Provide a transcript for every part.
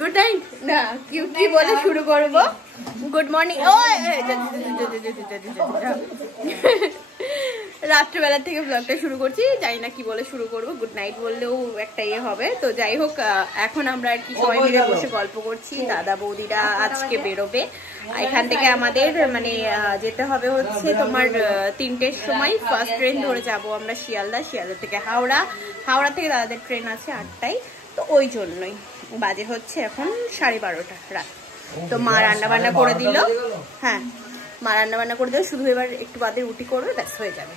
Good night না কি বলে শুরু করবো গুড মর্নিং রাত্রেবেলা থেকে ব্লগটা শুরু করছি জানি না কি বলে শুরু করবো গুড নাইট বললেও একটা ইয়ে হবে তো যাই হোক এখন আমরা আর কি সবাই মিলে বসে গল্প করছি দাদা বৌদিরা আজকে বেরোবে এখান থেকে আমাদের মানে যেতে হবে হচ্ছে তোমার 3টের সময় ফার্স্ট ট্রেন ধরে যাবো আমরা শিয়ালদা থেকে হাওড়া থেকে দাদাদের ট্রেন আছে 8টায় তো ওই জন্যই বাজে হচ্ছে এখন 12:30 রাত তো মা রান্না বান্না করে দিল হ্যাঁ মা রান্না বান্না করে দিল শুধু এবার একটু বাদে রুটি করবে ব্যাস হয়ে যাবে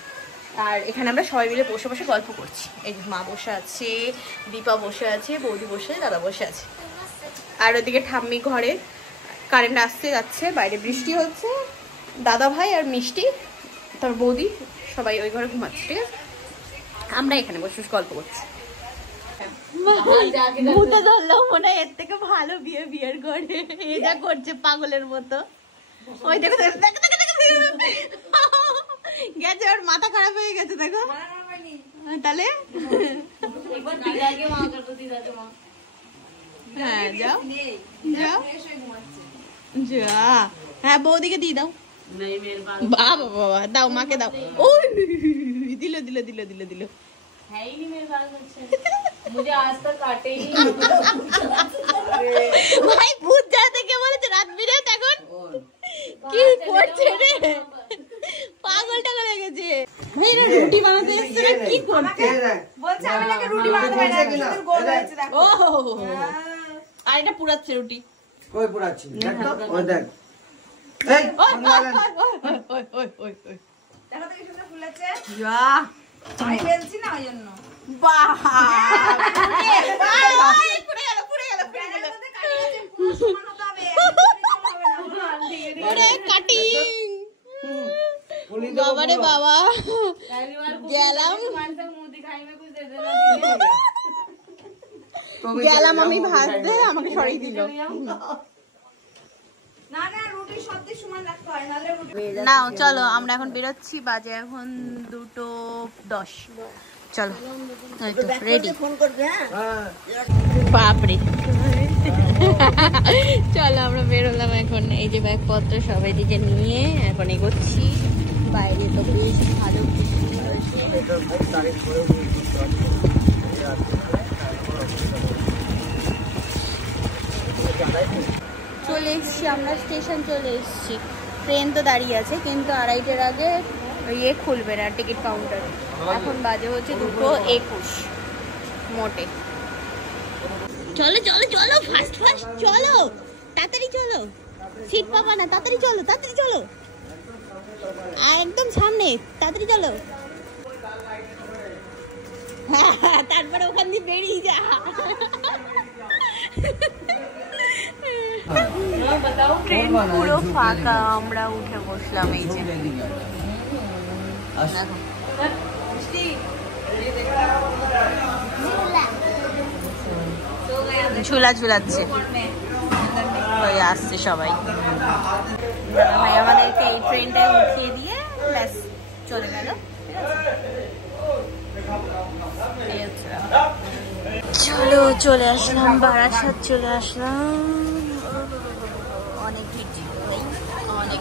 আর এখানে আমরা সবাই মিলে বসে বসে গল্প করছি এই যে মা বসে আছে দীপা বসে আছে বৌদি বসে দাদা বসে আছে আর ওদিকে ঠাম্মি ঘরে কারেন্ট আসতে যাচ্ছে বাইরে বৃষ্টি হচ্ছে দাদা ভাই আর মিষ্টি তারপর বৌদি সবাই ওই ঘরে ঘুমাচ্ছে ঠিক আছে আমরা এখানে বসে গল্প করছি মুখে ধরলেও মনে হয় এর থেকে ভালো বিয়ে করে এটা করছে পাগলের মতো ওই দেখো গেছে ওর মাথা খারাপ হয়ে গেছে দেখো তাহলে হ্যাঁ যাও হ্যাঁ বৌদিকে দিয়ে দাও বাবা বাবা দাও মাকে দাও ও দিল है ही नहीं मेरे बाल बच्चे मुझे आज तक काटे ही नहीं ভাই ভূত যাতে কে বলেছে রাত বিরাত এখন কি করছে রে পাগলটা করে গেছে ভাই না রুটি বানাতে এসেছে না কি করতে বলছে আমি নাকি রুটি বানাতে পারি না কিন্তু গোল হয়েছে দেখো ও আর এটা পুরাচ্ছে রুটি কই পুরাচ্ছে দেখ তো ওই দেখ এই ওই দেখো তো কি সুন্দর ফুলেছে যা আমি বেলছি না ওই জন্য বাহ পুরো গেল পুরো সমান হতে হবে ওরে কাটিং বাবা রে বাবা গেলাম আমি ভাজতে আমাকে সরিয়ে দিল না না রুটি সত্যি সমান রাখতে হয় নালে রুটি নাও চলো আমরা এখন বেরোচ্ছি বাজে এখন 2:10 চলো এই তো রেডি ফোন করবে হ্যাঁ বাপরে চলো আমরা বেরোলাম এখন এই যে ব্যাগপত্র সবাই দিকে নিয়ে এখন এগোচ্ছি বাইরে তো বেশ ভালো বৃষ্টি হচ্ছে চলে এসছি আমরা স্টেশন চলে এসছি ট্রেন তো দাঁড়িয়ে আছে কিন্তু 2:30টার আগে ইয়ে খুলবে না টিকিট কাউন্টার এখন বাজে হচ্ছে 2:21 মোটে চলো চলো চলো ফাস্ট চলো তাড়াতাড়ি চলো সিট পাবা না তাড়াতাড়ি চলো আর একদম সামনে তাড়াতাড়ি চলো তারপরে ওখান দিয়ে বেরিয়ে যা ট্রেন পুরো ফাঁকা আমরা উঠে বসলাম এই যে ঝুলা ঝুলাচ্ছে ওই আসছে সবাই ভাই আমাদেরকে এই ট্রেনটায় উঠিয়ে দিয়ে ব্যাস চলে গেল চলো চলে আসলাম বারাসাত চলে আসলাম অনেক ভিড় ছিল অনেক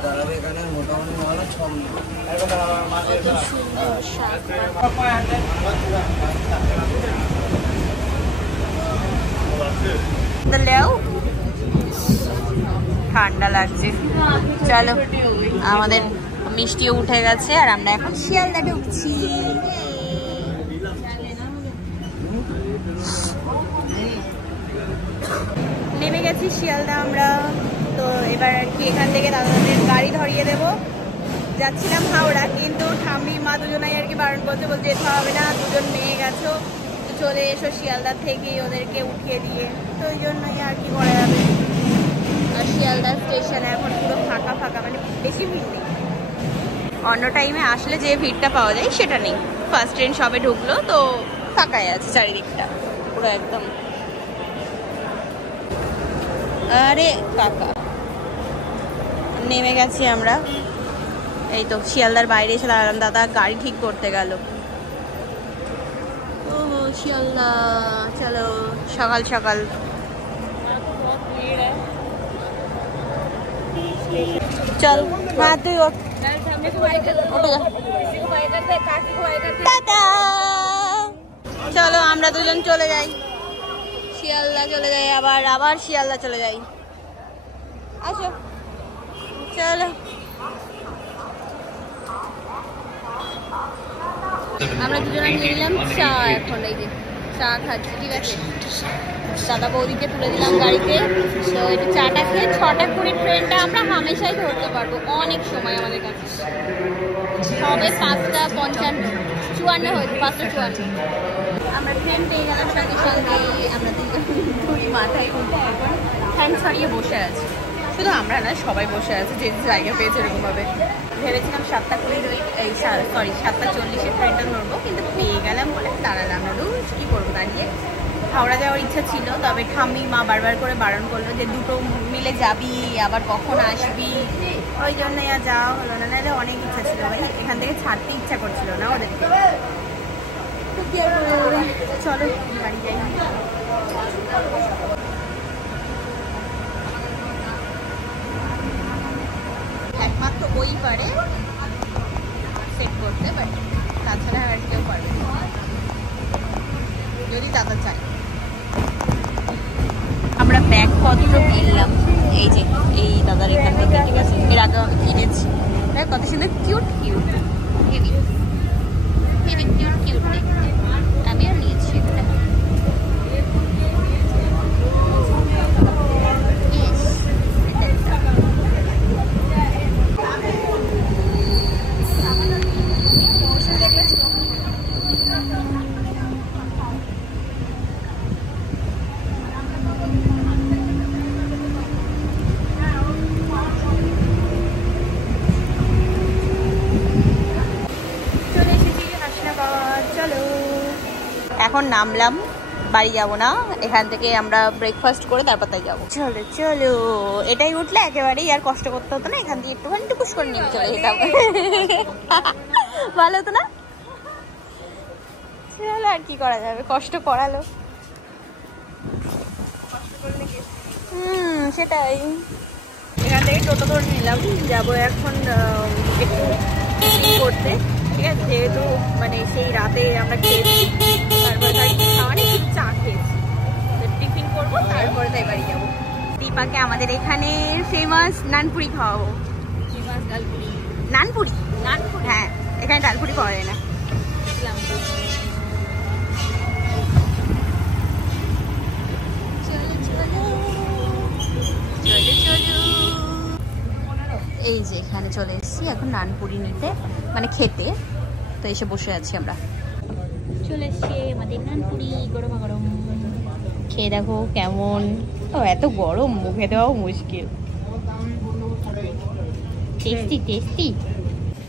ঠান্ডা লাগছে চলো আমাদের মিষ্টিও উঠে গেছে আর আমরা এখন শিয়ালদা ঢুকছি নেমে গেছি শিয়ালদা আমরা তো এবার আর কি এখান থেকে দাদাদের গাড়ি ধরিয়ে দেবো যাচ্ছিলাম হাওড়া কিন্তু ঠাম্মি মা দুজনাই আর কি বারণ করছে বলতে যেতে হবে না দুজন মেয়ে গেছো চলে এসো শিয়ালদা থেকেই ওদেরকে উঠিয়ে দিয়ে তো ওই জন্যই আর কি করা যাবে আর শিয়ালদা স্টেশন এখন পুরো ফাঁকা মানে বেশি ভিড় নেই অন্য টাইমে আসলে যে ভিড়টা পাওয়া যায় সেটা নেই ফার্স্ট ট্রেন সবে ঢুকলো তো ফাঁকাই আছে চারিদিকটা পুরো একদম আরে কাকা নেমে গেছি আমরা এই তো শিয়ালদার বাইরে এসে দাঁড়ালাম দাদা গাড়ি ঠিক করতে গেল ও শিয়ালদা চলো সকাল সকাল चल हाँ तू चलो আমরা দুজন চলে যাই শিয়ালদা চলে যাই আবার শিয়ালদা চলে যাই আসো চলো আমরা দুজনে নিলাম চা এখন এই যে চা খাচ্ছি ঠিক আছে দাদা বৌদিকে তুলে দিলাম গাড়িতে তো একটু চাটা খেয়ে 6টা করে ট্রেনটা আমরা হামেশাই ধরতে পারবো অনেক সময় আমাদের কাছে হবে 5:54 হয়েছে 5:54 আমরা ট্রেন পেয়ে গেলাম সঙ্গে সঙ্গে আমরা দুই মাথায় উঠে এখন ফ্যান ছড়িয়ে বসে আছি শুধু আমরা না সবাই বসে আছে যে জায়গা পেয়েছে এরকমভাবে ভেবেছিলাম 7:20 এই 7:40 ট্রেনটা ধরবো কিন্তু পেয়ে গেলাম বলে দাঁড়ালাম না কি করবো দাঁড়িয়ে হাওড়া যাওয়ার ইচ্ছা ছিল তবে ঠাম্মি মা বারবার করে বারণ করলো যে দুটো মিলে যাবি আবার কখন আসবি ওই জন্য আর যাওয়া হলো না নাহলে অনেক ইচ্ছা ছিল ভাই এখান থেকে ছাড়তে ইচ্ছা করছিল না ওদেরকে চলো বাড়ি যাই একমাত্র ওই পারে সেট করতে পারে তাছাড়া আর কেউ পারবে যদি দাদা চায় আমরা ব্যাগপত্র কিনলাম এই যে এই দাদার এখান থেকে ঠিক আছে এর আগে আমি কিনেছি কত সুন্দর cute cute heavy heavy cute cute দেখতে আমিও নিয়েছি এটা এখন নামলাম বাড়ি যাব না এখান থেকে আমরা ব্রেকফাস্ট করে তারপর তাই যাবো চলো চলো এটাই উঠলে একেবারেই আর কষ্ট করতে হতো না এখান থেকে একটুখানি টুকুস করে নিয়ে চলে যেতাম ভালো হতো না চলো আর কি করা যাবে কষ্ট করালো সেটাই এখান থেকে টোটো ধরে নিলাম যাবো এখন একটু করতে ঠিক আছে যেহেতু মানে সেই রাতে আমরা খেয়েছি তারপরে খাওয়ানি চা খেয়েছি টিফিন করবো তারপরে তাই বাড়ি যাবো দীপাকে আমাদের এখানে ফেমাস নানপুরি খাওয়াবো ফেমাস ডালপুরি নানপুরি নানপুরি হ্যাঁ এখানে ডালপুরি পাওয়া যায় না এই যে এখানে চলে এসেছি এখন নানপুরি নিতে মানে খেতে তো এসে বসে আছি আমরা চলে এসছি আমাদের নানপুরি গরম গরম খেয়ে দেখো কেমন ও এত গরম মুখে দেওয়াও মুশকিল টেস্টি টেস্টি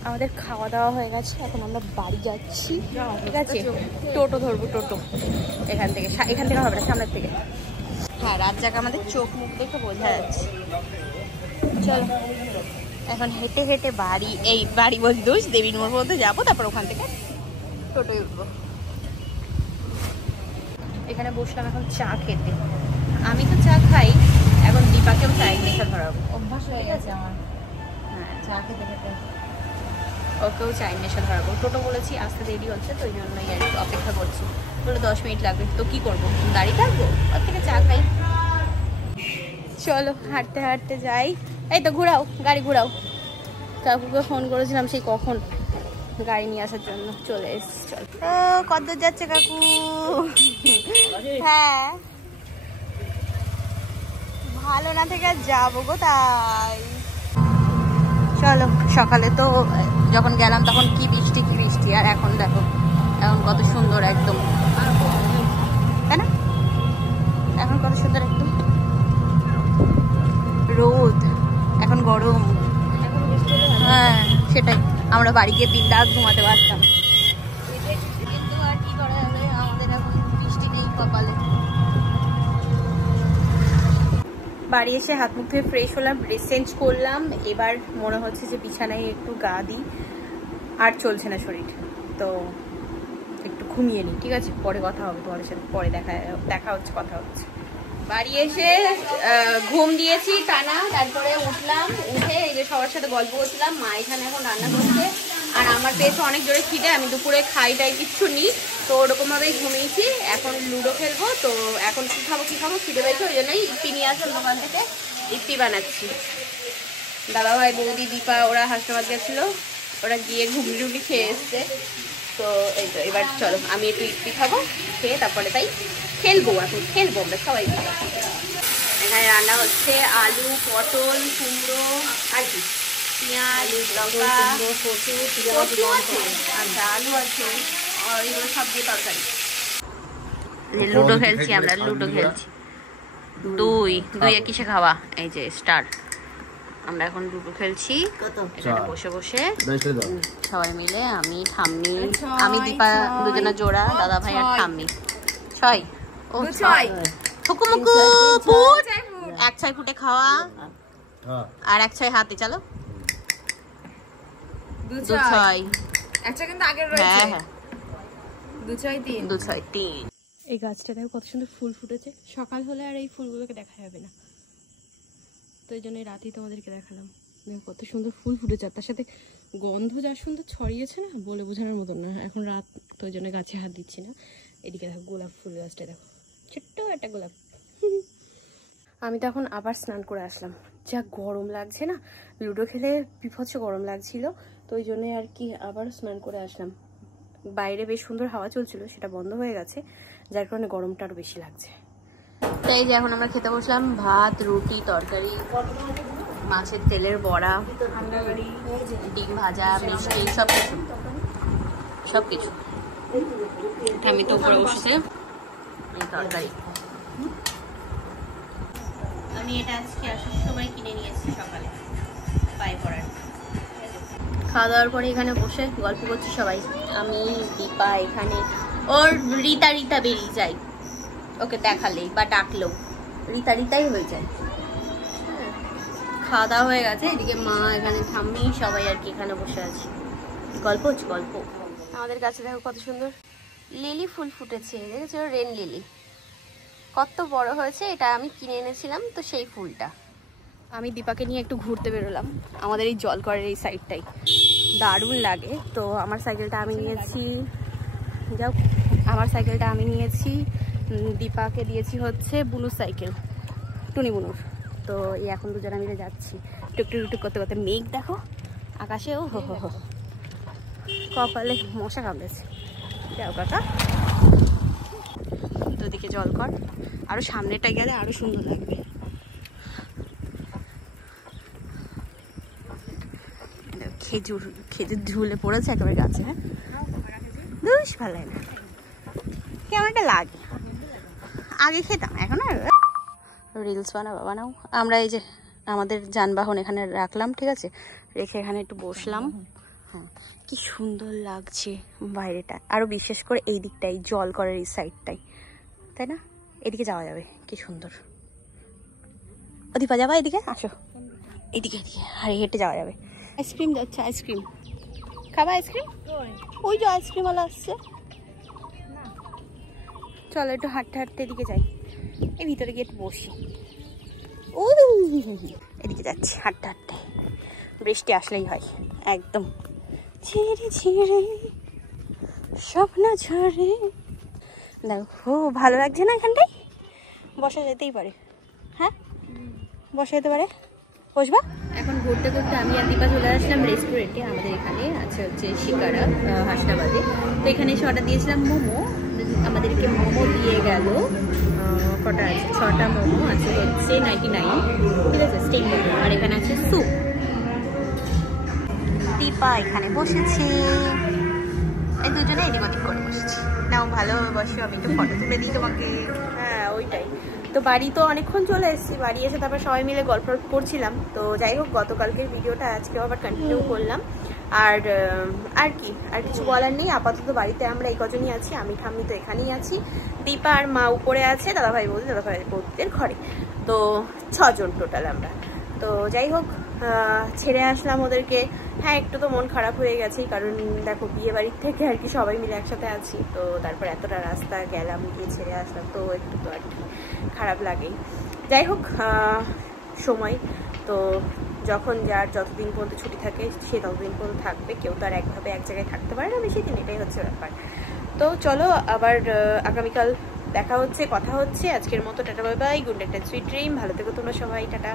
আমাদের খাওয়া দাওয়া হয়ে গেছে এখন আমরা বাড়ি যাচ্ছি ঠিক আছে টোটো ধরবো টোটো এখান থেকে হবে না সামনের থেকে হ্যাঁ রাত জায়গা আমাদের চোখ মুখ দেখে বোঝা যাচ্ছে চলো এখন হেঁটে হেঁটে বাড়ি বলছি দোষ দেবীর মোড় পর্যন্ত যাবো তারপর ওখান থেকে টোটোয় উঠবো এখানে বসলাম এখন চা খেতে আমি তো চা খাই এখন দীপাকেও চায়ের নেশা ধরাবো অভ্যাস হয়ে গেছে আমার হ্যাঁ চা খেতে খেতে ওকেও চায়ের নেশা ধরাবো টোটো বলেছি আসতে দেরি হচ্ছে তো ওই জন্যই আর অপেক্ষা করছি বলে 10 মিনিট লাগবে তো কি করবো দাঁড়িয়ে থাকবো ওর থেকে চা খাই চলো হাঁটতে হাঁটতে যাই এই তো ঘুরাও গাড়ি ঘুরাও কাকুকে ফোন করেছিলাম সেই কখন গাড়ি নিয়ে আসার জন্য চলে এসছি চল ও কত যাচ্ছে কাকু হ্যাঁ ভালো না থেকে যাবো কোথায় চলো সকালে তো যখন গেলাম তখন কি বৃষ্টি আর এখন দেখো এখন কত সুন্দর একদম তাই না এখন কত সুন্দর একদম রোদ এখন গরম হ্যাঁ সেটাই আমরা বাড়ি গিয়ে বিন্দাস ঘুমাতে পারতাম কিন্তু আর কি করা যাবে আমাদের এখন বৃষ্টি নেই কপালে বাড়ি এসে হাত মুখ ধুয়ে ফ্রেশ হলাম ড্রেস চেঞ্জ করলাম এবার মনে হচ্ছে যে বিছানায় একটু গা দিই আর চলছে না শরীর তো একটু ঘুমিয়ে নিই ঠিক আছে পরে কথা হবে তোমাদের সাথে পরে দেখা হচ্ছে কথা হচ্ছে বাড়ি এসে ঘুম দিয়েছি টানা, তারপরে উঠলাম, উঠে এই যে সবার সাথে গল্প করছিলাম। মা এখানে এখন রান্না করছে, আর আমার পেয়েছে অনেক জোরে খিদে। আমি দুপুরে খাইটাই কিচ্ছু নিই, তো ওরকমভাবেই ঘুমিয়েছি। এখন লুডো খেলবো, তো এখন কি খাবো খিদে পেয়েছে, ওই জন্যই ইপি নিয়ে আসলাম দোকান থেকে, ইপি বানাচ্ছি। দাদাভাই, বৌদি, দীপা ওরা হাসনাবাদ গেছিলো, ওরা গিয়ে ঘুগনি খেয়ে এসছে। তো এই তো এবার চলো আমি একটু ইপি খাবো, খেয়ে তারপরে তাই খেলবো। এখন খেলবো আমরা সবাই মিলে। এখানে রান্না হচ্ছে আলু, পটল, কুমড়ো, আর কি পেঁয়াজ, লঙ্কা, কচু আছে, আচ্ছা আলু আছে, আর এগুলো সব দিয়ে তরকারি। লুডো খেলছি আমরা, লুডো খেলছি। দুই কিসে খাওয়া, এই যে স্টার। আমরা এখন লুডো খেলছি এখানে বসে বসে সবাই মিলে, আমি ঠাম্মি, আমি দীপা, দুজনের জোড়া, দাদা ভাই আর ঠাম্মি। 6 ও 6 ঠুকুমুকু ফুট, 1-6 ফুটে খাওয়া, আর 1-6 হাতে। চলো 2-6 আচ্ছা, কিন্তু আগের রয়েছে। হ্যাঁ 2-6-3। এই গাছটা দেখো কত সুন্দর ফুল ফুটেছে। সকাল হলে আর এই ফুলগুলোকে দেখা যাবে না, তো এই জন্য রাতেই তোমাদেরকে দেখালাম। কত সুন্দর ফুল ফুটেছে, তার সাথে গন্ধ যা সুন্দর ছড়িয়েছে না, বলে বোঝানোর মতন না। এখন রাত, তো ওই জন্য গাছে হাত দিচ্ছি না। এদিকে দেখো গোলাপ ফুল গাছটা, দেখো ছোট্ট একটা গোলাপ। আমি তো এখন আবার স্নান করে আসলাম, যা গরম লাগছে না, লুডো খেলে বিভৎস গরম লাগছিল, তো ওই জন্যই আর কি আবার স্নান করে আসলাম। বাইরে বেশ সুন্দর হাওয়া চলছিল, সেটা বন্ধ হয়ে গেছে, যার কারণে গরমটা আরও বেশি লাগছে। তো এই যে এখন আমরা খেতে বসলাম, ভাত, রুটি, তরকারি, মাছের তেলের বড়া, ডিম ভাজা, মিষ্টি, সব কিছু। আমি তো উপরে বসেছে এই তরকারি। আমি এটা আজকে আসার সময় কিনে নিয়েছি সকালে পায়ে পড়ার। খাওয়া দাওয়ার পরে এখানে বসে গল্প করছি সবাই। আমি, দীপা, এখানে ওর রিতা বেরিয়ে যায়, ওকে দেখালেই বা ডাকলেও রিতাই হয়ে যায়। খাওয়া দাওয়া হয়ে গেছে, এদিকে মা, এখানে ঠাম্মি, সবাই আর কি এখানে বসে আছে, গল্প হচ্ছে গল্প। আমাদের গাছে দেখো কত সুন্দর লিলি ফুল ফুটেছে, দেখেছো? রেন লিলি কত বড় হয়েছে। এটা আমি কিনে এনেছিলাম, তো সেই ফুলটা। আমি দীপাকে নিয়ে একটু ঘুরতে বেরোলাম আমাদের এই জলকরের এই সাইডটাই, দারুণ লাগে। তো আমার সাইকেলটা আমি নিয়েছি, দীপাকে দিয়েছি হচ্ছে বুনুর সাইকেল, টুনি বুনুর। তো এই এখন দুজনে মিলে যাচ্ছি টুকটুক করতে করতে। মেঘ দেখো আকাশে, ও হো হো, কপালে মশা কামড়েছে। যাও কাকা, দুদিকে জলকর, আরো সামনেটা গেলে আরো সুন্দর লাগবে। খেজুর ঝুলে পড়েছে একেবারে গাছে। হ্যাঁ বেশ ভালো লাগে না, কেমন একটা লাগে। আগে খেতাম, এখন আর। রিলস বানাও। আমরা এই যে আমাদের যানবাহন এখানে রাখলাম, ঠিক আছে, রেখে এখানে একটু বসলাম। হ্যাঁ কি সুন্দর লাগছে বাইরেটা, আরো বিশেষ করে এই দিকটাই, জলকরের এই সাইডটাই, তাই না? এদিকে যাওয়া যাবে, কি সুন্দর। দীপা যাবা এদিকে, আসো এদিকে, আর হেঁটে যাওয়া যাবে। আইসক্রিম যাচ্ছে, আইসক্রিম খাবা? আইসক্রিম ওই যে আইসক্রিমওয়ালা আসছে। চলো একটু হাঁটতে এদিকে যাই, এই ভিতরে গিয়ে একটু বসি। ও এদিকে যাচ্ছি হাঁটতে, বৃষ্টি আসলেই হয় একদম। ঝিরে ঝিরে স্বপ্ন ঝরে, দেখো ভালো লাগছে না? এখানটায় বসা যেতেই পারে। হ্যাঁ বসা যেতে পারে, বসবা। এখন ঘুরতে আমি আর দীপা চলে আসলাম রেস্টুরেন্টে। আমাদের এখানে আছে হচ্ছে শিকারা, হাসনাবাদে। তো এখানে এসে অর্ডার দিয়েছিলাম মোমো, আমাদেরকে মোমো দিয়ে গেল। কটা আছে? 6টা মোমো আছে হচ্ছে 99, ঠিক আছে, স্টিক মোমো। আর এখানে আছে স্যুপ। দীপা এখানে বসেছে, এই দুজনে এদিক ওদিক করে বসেছি। নাও ভালোভাবে বসো, আমি একটু ফটো তুলে দিই তোমাকে। হ্যাঁ ওইটাই তো। বাড়ি তো অনেকক্ষণ চলে এসেছি, বাড়ি এসে তারপর সবাই মিলে গল্প করছিলাম। তো যাই হোক, গতকালকের ভিডিওটা আজকেও আবার কন্টিনিউ করলাম। আর কিছু বলার নেই। আপাতত বাড়িতে আমরা এই কজনই আছি, আমি ঠাম্মি তো এখানেই আছি, দীপা আর মা উপরে আছে, দাদাভাই বৌদিদের ঘরে। তো 6 জন টোটাল আমরা। তো যাই হোক ছেড়ে আসলাম ওদেরকে। হ্যাঁ একটু তো মন খারাপ হয়ে গেছে, কারণ দেখো বিয়ে বাড়ির থেকে আর কি সবাই মিলে একসাথে আছি, তো তারপর এতটা রাস্তা গেলাম, গিয়ে ছেড়ে আসলাম, তো একটু তো আর কি খারাপ লাগেই। যাই হোক সময় তো, যখন যার যতদিন পর্যন্ত ছুটি থাকে সে ততদিন পর্যন্ত থাকবে, কেউ তো আর একভাবে এক জায়গায় থাকতে পারে না বেশি দিন, এটাই হচ্ছে ব্যাপার। তো চলো আবার আগামীকাল দেখা হচ্ছে, কথা হচ্ছে। আজকের মতো tata bye bye, good night, sweet dream, ভালো থেকো তোমরা সবাই, টাটা।